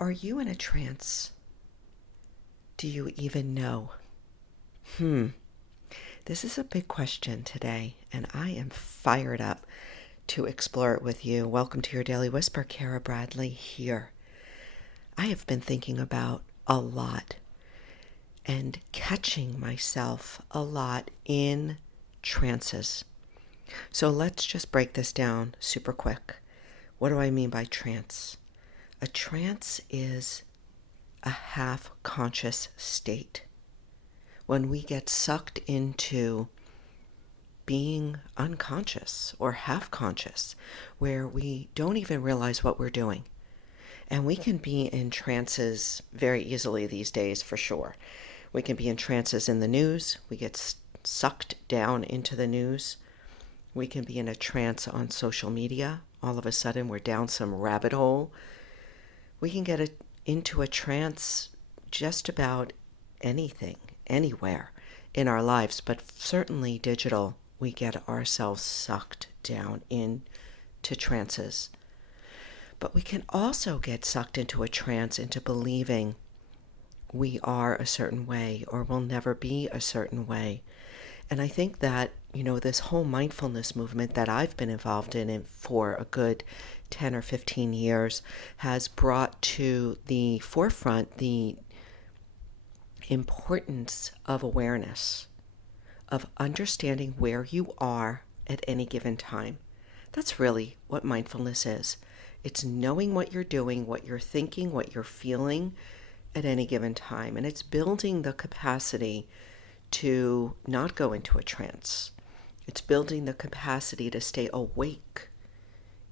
Are you in a trance? Do you even know? This is a big question today, and I am fired up to explore it with you. Welcome to your Daily Whisper. Kara Bradley here. I have been thinking about a lot and catching myself a lot in trances. So let's just break this down super quick. What do I mean by trance? A trance is a half-conscious state. When we get sucked into being unconscious or half-conscious, where we don't even realize what we're doing. And we can be in trances very easily these days, for sure. We can be in trances in the news. We get sucked down into the news. We can be in a trance on social media. All of a sudden, we're down some rabbit hole. We can get into a trance just about anything, anywhere in our lives, but certainly digital. We get ourselves sucked down into trances. But we can also get sucked into a trance, into believing we are a certain way or will never be a certain way. And I think that, this whole mindfulness movement that I've been involved in for a good 10 or 15 years has brought to the forefront the importance of awareness, of understanding where you are at any given time. That's really what mindfulness is. It's knowing what you're doing, what you're thinking, what you're feeling at any given time. And it's building the capacity to not go into a trance. It's building the capacity to stay awake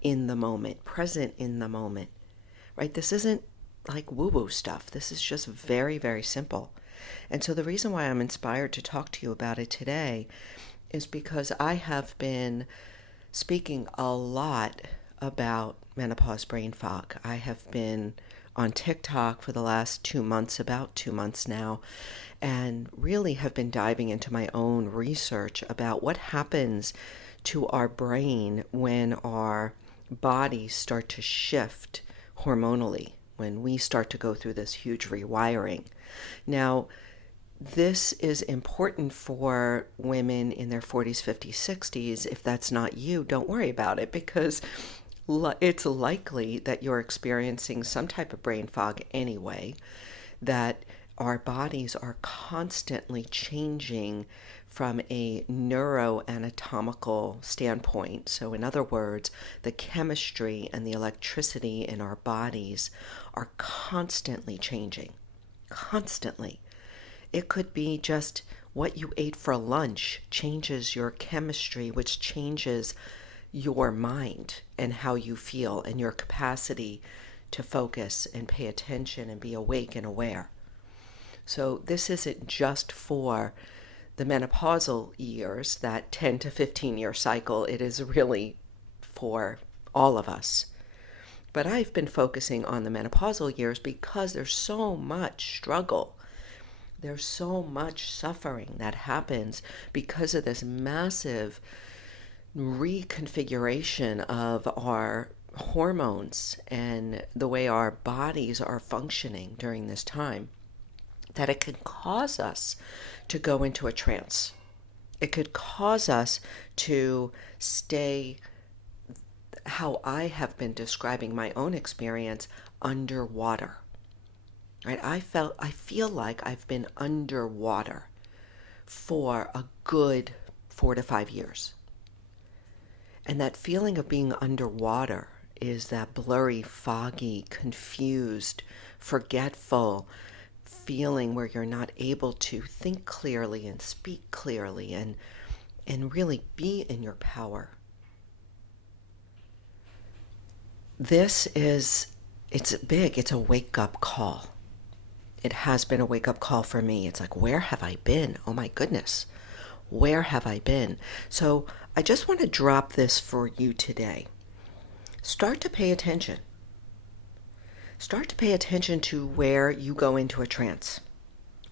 in the moment, present in the moment, right? This isn't like woo-woo stuff. This is just very, very simple. And so the reason why I'm inspired to talk to you about it today is because I have been speaking a lot about menopause brain fog. I have been on TikTok for the last 2 months, about 2 months now, and really have been diving into my own research about what happens to our brain when our bodies start to shift hormonally, when we start to go through this huge rewiring. Now, this is important for women in their 40s, 50s, 60s. If that's not you, don't worry about it, because it's likely that you're experiencing some type of brain fog anyway, that our bodies are constantly changing from a neuroanatomical standpoint. So in other words, the chemistry and the electricity in our bodies are constantly changing, constantly. It could be just what you ate for lunch changes your chemistry, which changes your mind and how you feel and your capacity to focus and pay attention and be awake and aware. So this isn't just for the menopausal years, that 10 to 15 year cycle. It is really for all of us. But I've been focusing on the menopausal years because there's so much struggle. There's so much suffering that happens because of this massive reconfiguration of our hormones and the way our bodies are functioning during this time, that it can cause us to go into a trance. It could cause us to stay, how I have been describing my own experience, underwater. Right? I feel like I've been underwater for a good 4 to 5 years. And that feeling of being underwater is that blurry, foggy, confused, forgetful feeling where you're not able to think clearly and speak clearly and really be in your power. It's big. It's a wake-up call. It has been a wake-up call for me. It's like, where have I been? Oh my goodness. Where have I been? So I just want to drop this for you today. Start to pay attention. Start to pay attention to where you go into a trance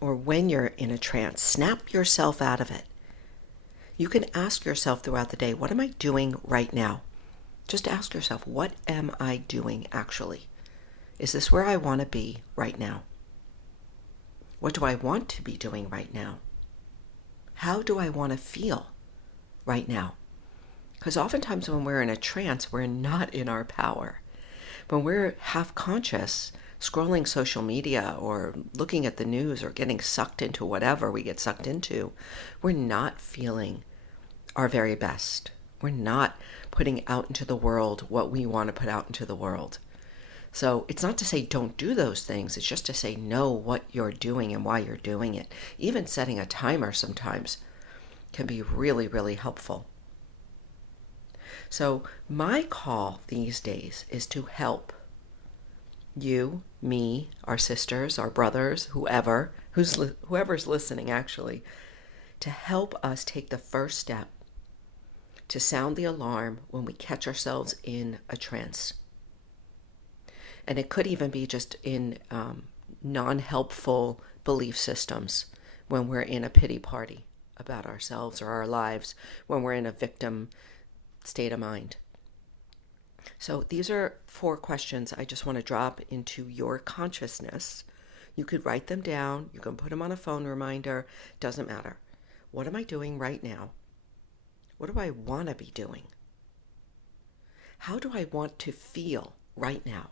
or when you're in a trance. Snap yourself out of it. You can ask yourself throughout the day, what am I doing right now? Just ask yourself, what am I doing actually Is this where I want to be right now? What do I want to be doing right now? How do I want to feel right now? Because oftentimes when we're in a trance, we're not in our power. When we're half conscious, scrolling social media or looking at the news or getting sucked into whatever we get sucked into, we're not feeling our very best. We're not putting out into the world what we want to put out into the world. So it's not to say don't do those things. It's just to say know what you're doing and why you're doing it. Even setting a timer sometimes can be really, really helpful. So my call these days is to help you, me, our sisters, our brothers, whoever's listening actually, to help us take the first step to sound the alarm when we catch ourselves in a trance. And it could even be just in non-helpful belief systems when we're in a pity party about ourselves or our lives, when we're in a victim state of mind. So these are 4 questions I just want to drop into your consciousness. You could write them down. You can put them on a phone reminder. Doesn't matter. What am I doing right now? What do I want to be doing? How do I want to feel right now?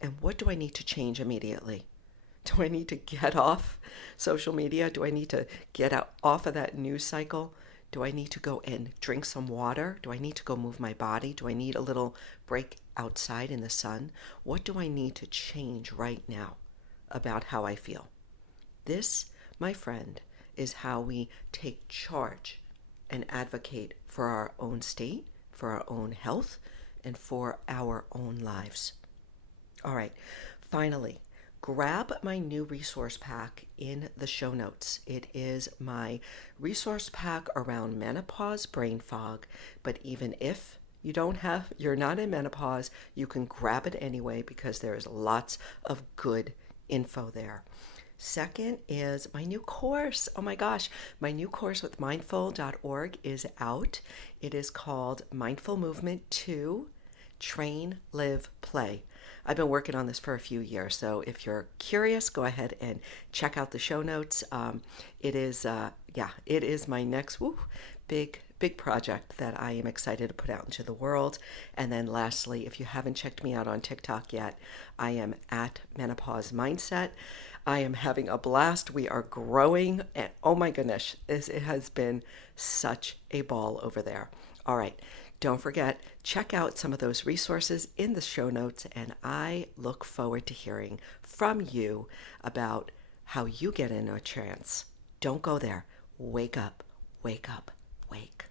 And what do I need to change immediately? Do I need to get off social media? Do I need to get off of that news cycle? Do I need to go and drink some water? Do I need to go move my body? Do I need a little break outside in the sun? What do I need to change right now about how I feel? This, my friend, is how we take charge and advocate for our own state, for our own health, and for our own lives. All right, finally, grab my new resource pack in the show notes. It is my resource pack around menopause brain fog, but even if you're not in menopause, you can grab it anyway because there's lots of good info there. Second is my new course. Oh my gosh, my new course with mindful.org is out. It is called Mindful Movement 2, Train, Live, Play. I've been working on this for a few years, so if you're curious, go ahead and check out the show notes. It is my next big project that I am excited to put out into the world. And then lastly, if you haven't checked me out on TikTok yet, I am at Menopause Mindset. I am having a blast. We are growing, and oh my goodness, it has been such a ball over there. All right. Don't forget, check out some of those resources in the show notes, and I look forward to hearing from you about how you get in a trance. Don't go there. Wake up, wake up, wake.